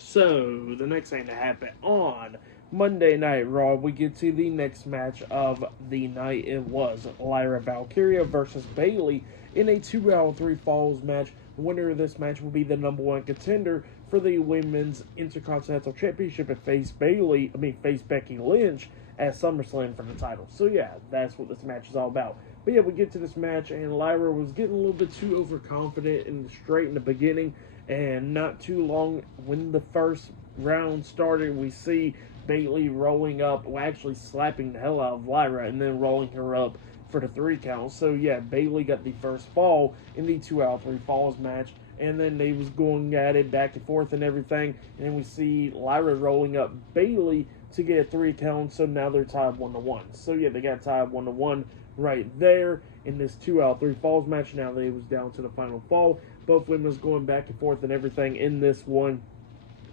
So, the next thing to happen on Monday Night Raw, we get to the next match of the night. It was Lyra Valkyria versus Bayley in a 2 out of 3 falls match. The winner of this match will be the number one contender for the Women's Intercontinental Championship and face Becky Lynch at SummerSlam for the title. So yeah, that's what this match is all about. But yeah, we get to this match, and Lyra was getting a little bit too overconfident and straight in the beginning, and not too long when the first round started, we see Bayley rolling up, well, actually slapping the hell out of Lyra, and then rolling her up for the 3 count. So yeah, Bayley got the first fall in the 2 out of 3 falls match, and then they was going at it back and forth and everything, and then we see Lyra rolling up Bayley to get a 3 count. So now they're tied 1-1. So yeah, they got tied 1-1 right there in this 2 out of 3 falls match. Now they was down to the final fall. Both women was going back and forth and everything in this one.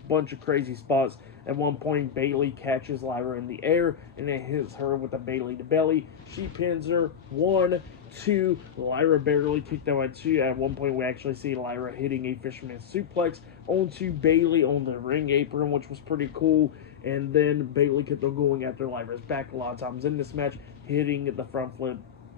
Bunch of crazy spots. At one point, Bayley catches Lyra in the air and then hits her with a Bayley to belly. She pins her. 1, 2. Lyra barely kicked out at 2. At one point, we actually see Lyra hitting a fisherman suplex onto Bayley on the ring apron, which was pretty cool. And then Bayley kept on going after Lyra's back a lot of times in this match, hitting the front flip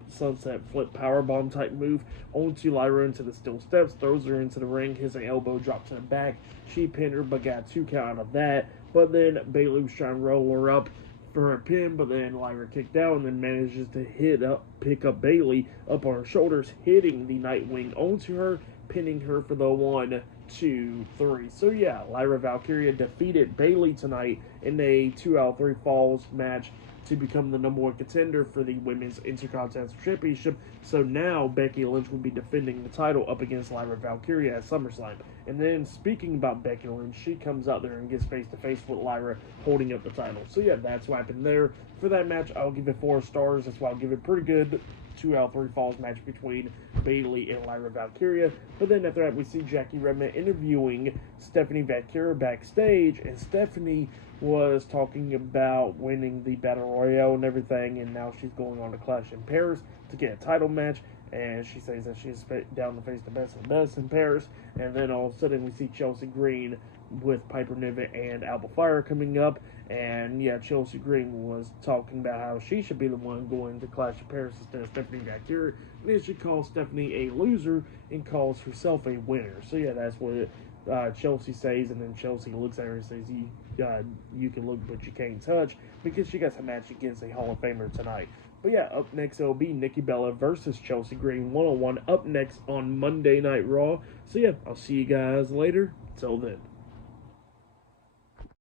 sunset flip powerbomb type move onto Lyra into the steel steps, throws her into the ring, hits an elbow drop to the back. She pinned her but got 2 count out of that. But then Bayley was trying to roll her up for a pin, but then Lyra kicked out and then manages to pick up Bayley up on her shoulders, hitting the Nightwing onto her, pinning her for the 1, 2, 3. So yeah, Lyra Valkyria defeated Bayley tonight in a 2 out of 3 falls match to become the number one contender for the Women's Intercontinental Championship. So now Becky Lynch will be defending the title up against Lyra Valkyria at SummerSlam. And then speaking about Becky Lynch, she comes out there and gets face to face with Lyra holding up the title. So yeah, that's what happened there. For that match, I'll give it 4 stars. That's why I'll give it pretty good. 2 out of 3 falls match between Bayley and Lyra Valkyria. But then after that, we see Jackie Redmond interviewing Stephanie Valkyria backstage, and Stephanie was talking about winning the Battle Royale and everything, and now she's going on to Clash in Paris to get a title match, and she says that she's down to face the best of the best in Paris. And then all of a sudden we see Chelsea Green with Piper Niven and Alba Fire coming up, and yeah, Chelsea Green was talking about how she should be the one going to Clash of Paris instead of Stephanie Valkyria, and then she calls Stephanie a loser and calls herself a winner. So yeah, that's what Chelsea says, and then Chelsea looks at her and says, you can look but you can't touch, because she got some match against a Hall of Famer tonight. But yeah, up next it'll be Nikki Bella versus Chelsea Green 1-on-1 up next on Monday Night Raw. So yeah, I'll see you guys later. Till then.